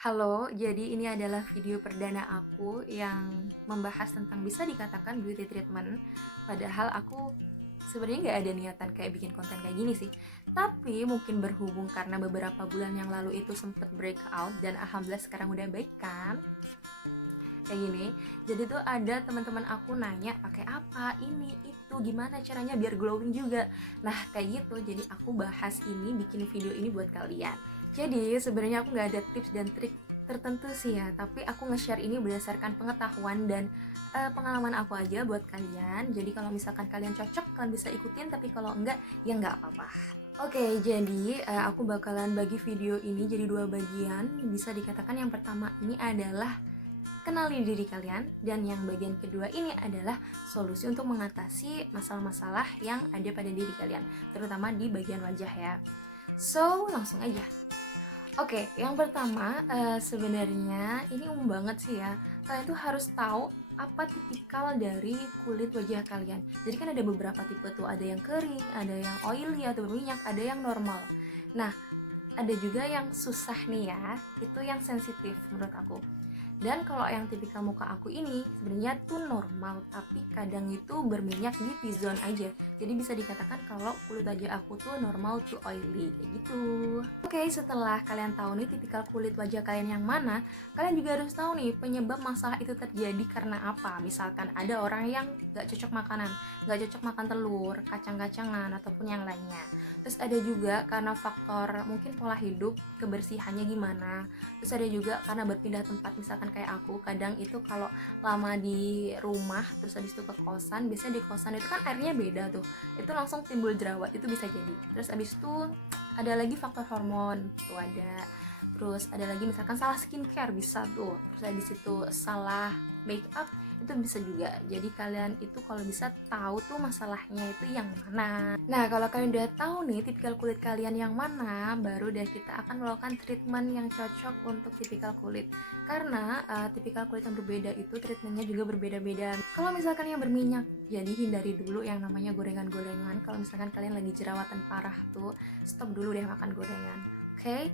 Halo, jadi ini adalah video perdana aku yang membahas tentang bisa dikatakan beauty treatment. Padahal aku sebenarnya nggak ada niatan kayak bikin konten kayak gini sih. Tapi mungkin berhubung karena beberapa bulan yang lalu itu sempet breakout dan alhamdulillah sekarang udah baik kan. Kayak gini. Jadi tuh ada teman-teman aku nanya pakai apa, ini itu, gimana caranya biar glowing juga. Nah, kayak gitu. Jadi aku bahas ini, bikin video ini buat kalian. Jadi sebenarnya aku nggak ada tips dan trik tertentu sih ya, tapi aku nge-share ini berdasarkan pengetahuan dan pengalaman aku aja buat kalian. Jadi kalau misalkan kalian cocok, kalian bisa ikutin, tapi kalau enggak, ya nggak apa-apa. Oke, jadi aku bakalan bagi video ini jadi dua bagian. Bisa dikatakan yang pertama ini adalah kenali diri kalian, dan yang bagian kedua ini adalah solusi untuk mengatasi masalah-masalah yang ada pada diri kalian, terutama di bagian wajah ya. So, langsung aja. Oke, yang pertama sebenarnya ini umum banget sih ya. Kalian tuh harus tahu apa tipikal dari kulit wajah kalian. Jadi kan ada beberapa tipe tuh, ada yang kering, ada yang oily atau berminyak, ada yang normal. Nah, ada juga yang susah nih ya, itu yang sensitif menurut aku. Dan kalau yang tipikal muka aku ini sebenarnya tuh normal, tapi kadang itu berminyak di T-zone aja. Jadi bisa dikatakan kalau kulit wajah aku tuh normal to oily, kayak gitu. Oke, setelah kalian tahu nih tipikal kulit wajah kalian yang mana, kalian juga harus tahu nih penyebab masalah itu terjadi karena apa. Misalkan ada orang yang gak cocok makanan, gak cocok makan telur, kacang-kacangan, ataupun yang lainnya. Terus ada juga karena faktor mungkin pola hidup, kebersihannya gimana. Terus ada juga karena berpindah tempat, misalkan kayak aku kadang itu kalau lama di rumah terus habis itu ke kosan, biasanya di kosan itu kan airnya beda tuh, itu langsung timbul jerawat, itu bisa jadi. Terus habis itu ada lagi faktor hormon tuh ada. Terus ada lagi misalkan salah skincare bisa tuh. Terus habis itu salah make up itu bisa juga. Jadi kalian itu kalau bisa tahu tuh masalahnya itu yang mana. Nah, kalau kalian udah tahu nih tipikal kulit kalian yang mana, baru deh kita akan melakukan treatment yang cocok untuk tipikal kulit. Karena tipikal kulit yang berbeda itu treatmentnya juga berbeda-beda. Kalau misalkan yang berminyak, jadi hindari dulu yang namanya gorengan-gorengan. Kalau misalkan kalian lagi jerawatan parah tuh, stop dulu deh makan gorengan. Oke?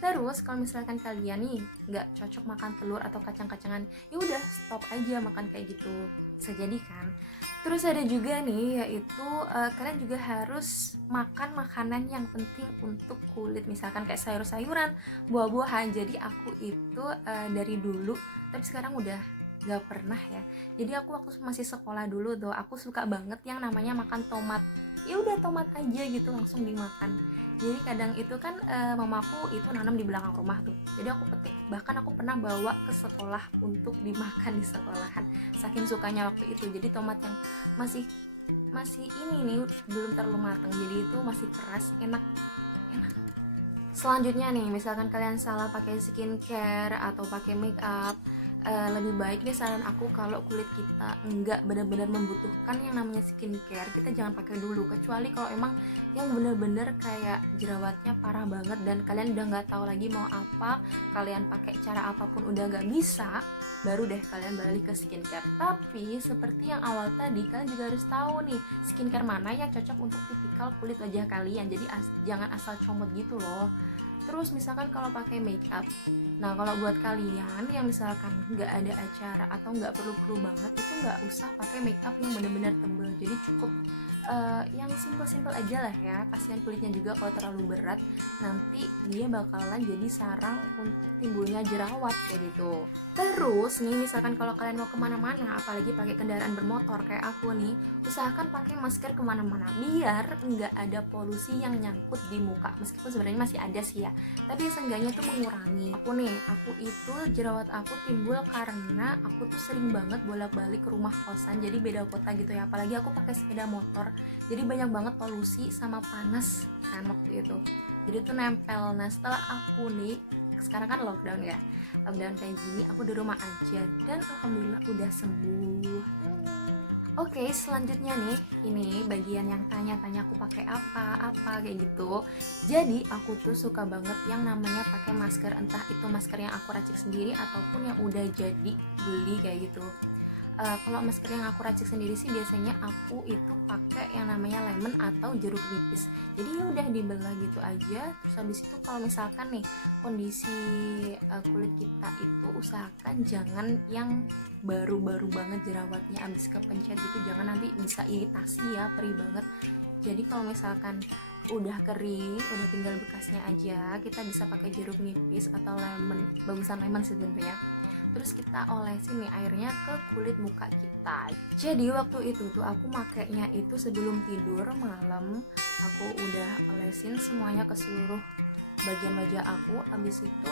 Terus kalau misalkan kalian nih nggak cocok makan telur atau kacang-kacangan, ya udah stop aja makan kayak gitu, bisa jadi kan. Terus ada juga nih, yaitu kalian juga harus makan makanan yang penting untuk kulit, misalkan kayak sayur-sayuran, buah-buahan. Jadi aku itu dari dulu, tapi sekarang udah nggak pernah ya. Jadi aku waktu masih sekolah dulu tuh, aku suka banget yang namanya makan tomat. Ya udah tomat aja gitu langsung dimakan. Jadi kadang itu kan mamaku itu nanam di belakang rumah tuh, jadi aku petik, bahkan aku pernah bawa ke sekolah untuk dimakan di sekolahan, saking sukanya waktu itu. Jadi tomat yang masih masih ini nih, belum terlalu matang, jadi itu masih keras, enak enak. Selanjutnya nih, misalkan kalian salah pakai skincare atau pakai make up, lebih baik deh saran aku, kalau kulit kita enggak benar-benar membutuhkan yang namanya skincare, kita jangan pakai dulu. Kecuali kalau emang yang bener-bener kayak jerawatnya parah banget dan kalian udah nggak tahu lagi mau apa, kalian pakai cara apapun udah nggak bisa, baru deh kalian balik ke skincare. Tapi seperti yang awal tadi, kalian juga harus tahu nih skincare mana yang cocok untuk tipikal kulit wajah kalian. Jadi jangan asal comot gitu loh. Terus misalkan kalau pakai make up, nah kalau buat kalian yang misalkan nggak ada acara atau nggak perlu-perlu banget, itu nggak usah pakai make up yang benar-benar tebal. Jadi cukup yang simple-simple aja lah ya. Kasihan kulitnya juga kalau terlalu berat, nanti dia bakalan jadi sarang untuk timbulnya jerawat kayak gitu. Terus nih, misalkan kalau kalian mau kemana-mana, apalagi pakai kendaraan bermotor kayak aku nih, usahakan pakai masker kemana-mana biar nggak ada polusi yang nyangkut di muka. Meskipun sebenarnya masih ada sih ya, tapi seenggaknya tuh mengurangi. Aku itu jerawat aku timbul karena aku tuh sering banget bolak-balik ke rumah kosan, jadi beda kota gitu ya. Apalagi aku pakai sepeda motor, jadi banyak banget polusi sama panas kan waktu itu. Jadi tuh nempel. Nah, setelah aku nih, sekarang kan lockdown ya, lockdown kayak gini, aku di rumah aja dan alhamdulillah udah sembuh. Oke, selanjutnya nih, ini bagian yang tanya-tanya aku pakai apa kayak gitu. Jadi aku tuh suka banget yang namanya pakai masker, entah itu masker yang aku racik sendiri ataupun yang udah jadi beli kayak gitu. Kalau masker yang aku racik sendiri sih biasanya aku itu pakai yang namanya lemon atau jeruk nipis. Jadi ya udah dibelah gitu aja. Terus habis itu kalau misalkan nih kondisi kulit kita itu usahakan jangan yang baru-baru banget jerawatnya abis kepencet gitu, jangan, nanti bisa iritasi ya, perih banget. Jadi kalau misalkan udah kering, udah tinggal bekasnya aja, kita bisa pakai jeruk nipis atau lemon, bagusan lemon sebenarnya. Terus kita olesin nih airnya ke kulit muka kita. Jadi waktu itu tuh aku makainya itu sebelum tidur malam, aku udah olesin semuanya ke seluruh bagian wajah aku. Habis itu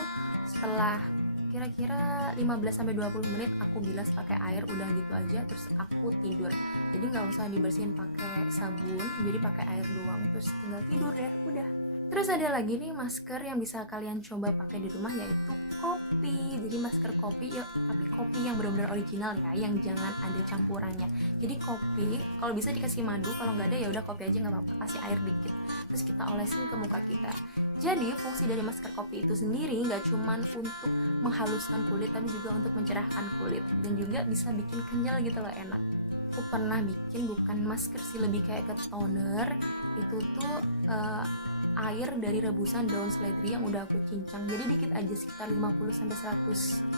setelah kira-kira 15-20 menit aku bilas pakai air, udah gitu aja, terus aku tidur. Jadi nggak usah dibersihin pakai sabun, jadi pakai air doang, terus tinggal tidur deh, udah. Terus ada lagi nih masker yang bisa kalian coba pakai di rumah, yaitu kopi. Jadi masker kopi ya, tapi kopi yang benar-benar original ya, yang jangan ada campurannya. Jadi kopi kalau bisa dikasih madu, kalau nggak ada ya udah kopi aja nggak apa-apa, kasih air dikit, terus kita olesin ke muka kita. Jadi fungsi dari masker kopi itu sendiri nggak cuman untuk menghaluskan kulit, tapi juga untuk mencerahkan kulit, dan juga bisa bikin kenyal gitu loh, enak. Aku pernah bikin, bukan masker sih, lebih kayak ke toner. Itu tuh air dari rebusan daun seledri yang udah aku cincang, jadi dikit aja, sekitar 50-100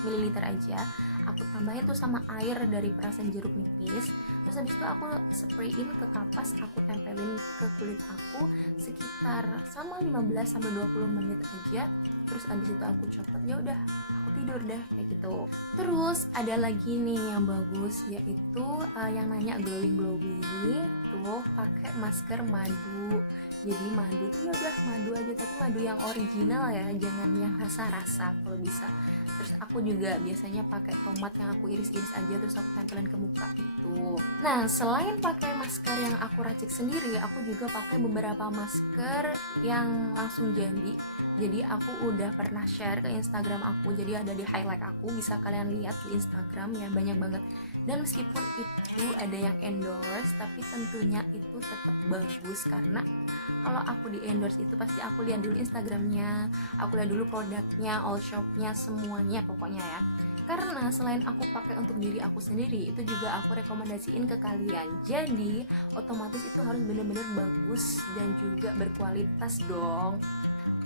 ml aja. Aku tambahin tuh sama air dari perasan jeruk nipis. Terus habis itu aku sprayin ke kapas, aku tempelin ke kulit aku sekitar sama 15-20 menit aja. Terus habis itu aku copot, ya udah aku tidur deh kayak gitu. Terus ada lagi nih yang bagus, yaitu yang nanya glowing tuh pakai masker madu. Jadi madu tuh ya udah madu aja, tapi madu yang original ya, jangan yang rasa-rasa kalau bisa. Terus aku juga biasanya pakai tomat yang aku iris-iris aja, terus aku tempelin ke muka itu. Nah, selain pakai masker yang aku racik sendiri, aku juga pakai beberapa masker yang langsung jadi aku udah pernah share ke Instagram aku, jadi ada di highlight aku, bisa kalian lihat di Instagram ya, banyak banget. Dan meskipun itu ada yang endorse, tapi tentunya itu tetap bagus, karena kalau aku di endorse itu pasti aku lihat dulu Instagramnya, aku lihat dulu produknya, all shopnya, semuanya pokoknya ya. Karena selain aku pakai untuk diri aku sendiri, itu juga aku rekomendasiin ke kalian. Jadi otomatis itu harus benar-benar bagus dan juga berkualitas dong.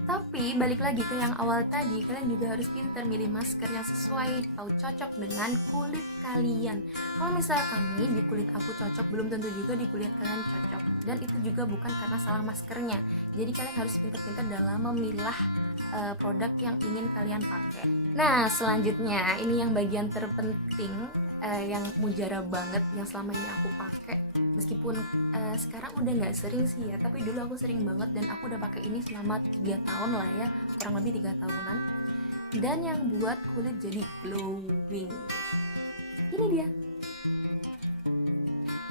Tapi balik lagi ke yang awal tadi, kalian juga harus pintar milih masker yang sesuai atau cocok dengan kulit kalian. Kalau misalkan nih di kulit aku cocok, belum tentu juga di kulit kalian cocok. Dan itu juga bukan karena salah maskernya. Jadi kalian harus pintar-pintar dalam memilah produk yang ingin kalian pakai. Nah, selanjutnya ini yang bagian terpenting, yang mujarab banget, yang selama ini aku pakai. Meskipun sekarang udah nggak sering sih ya, tapi dulu aku sering banget, dan aku udah pakai ini selama 3 tahun lah ya, kurang lebih 3 tahunan. Dan yang buat kulit jadi glowing, ini dia.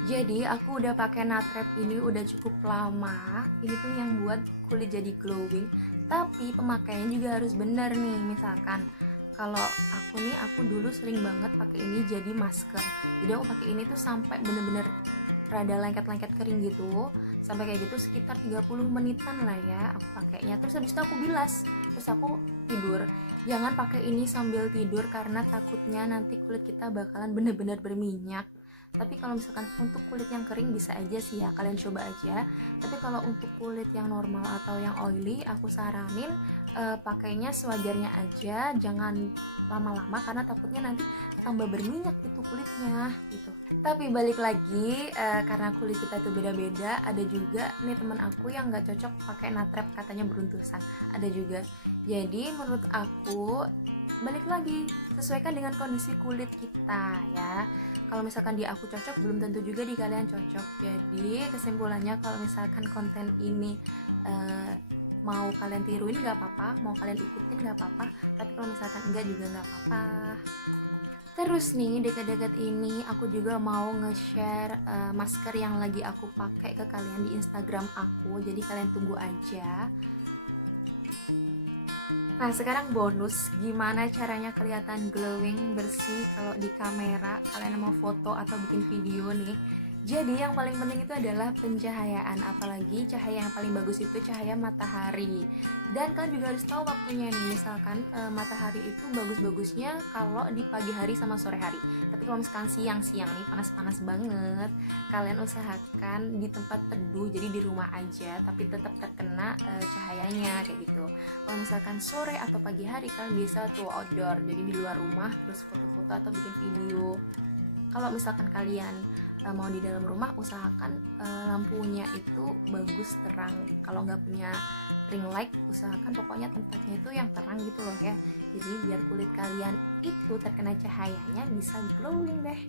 Jadi aku udah pakai Natrep ini udah cukup lama. Ini tuh yang buat kulit jadi glowing, tapi pemakaiannya juga harus benar nih. Misalkan kalau aku dulu sering banget pakai ini jadi masker. Jadi aku pakai ini tuh sampai bener-bener rada lengket-lengket kering gitu, sampai kayak gitu sekitar 30 menitan lah ya aku pakainya. Terus habis itu aku bilas, terus aku tidur. Jangan pakai ini sambil tidur, karena takutnya nanti kulit kita bakalan bener-bener berminyak. Tapi kalau misalkan untuk kulit yang kering bisa aja sih ya, kalian coba aja. Tapi kalau untuk kulit yang normal atau yang oily, aku saranin pakainya sewajarnya aja, jangan lama-lama, karena takutnya nanti tambah berminyak itu kulitnya gitu. Tapi balik lagi, karena kulit kita itu beda-beda, ada juga nih teman aku yang nggak cocok pakai Natrep, katanya beruntusan, ada juga. Jadi menurut aku balik lagi, sesuaikan dengan kondisi kulit kita ya. Kalau misalkan di aku cocok, belum tentu juga di kalian cocok. Jadi kesimpulannya, kalau misalkan konten ini mau kalian tiruin nggak apa-apa, mau kalian ikutin nggak apa-apa, tapi kalau misalkan enggak juga nggak apa-apa. Terus nih, dekat-dekat ini aku juga mau nge-share masker yang lagi aku pakai ke kalian di Instagram aku, jadi kalian tunggu aja. Nah, sekarang bonus, gimana caranya kelihatan glowing, bersih kalau di kamera kalian mau foto atau bikin video nih. Jadi yang paling penting itu adalah pencahayaan, apalagi cahaya yang paling bagus itu cahaya matahari. Dan kalian juga harus tahu waktunya nih, misalkan matahari itu bagus-bagusnya kalau di pagi hari sama sore hari. Tapi kalau misalkan siang-siang nih panas-panas banget, kalian usahakan di tempat teduh, jadi di rumah aja, tapi tetap terkena cahayanya kayak gitu. Kalau misalkan sore atau pagi hari kalian bisa tuh outdoor, jadi di luar rumah terus foto-foto atau bikin video. Kalau misalkan kalian mau di dalam rumah, usahakan lampunya itu bagus terang. Kalau nggak punya ring light, usahakan pokoknya tempatnya itu yang terang gitu loh ya. Jadi biar kulit kalian itu terkena cahayanya bisa glowing deh.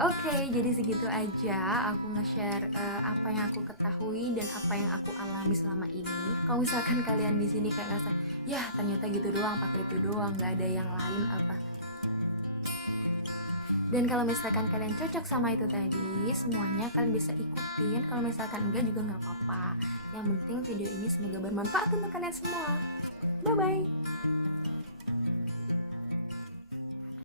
Oke, jadi segitu aja aku nge-share apa yang aku ketahui dan apa yang aku alami selama ini. Kalau misalkan kalian di sini kayak ngerasa, ya ternyata gitu doang, pakai itu doang, nggak ada yang lain apa, dan kalau misalkan kalian cocok sama itu tadi, semuanya kalian bisa ikutin. Kalau misalkan enggak juga nggak apa-apa. Yang penting video ini semoga bermanfaat untuk kalian semua. Bye-bye.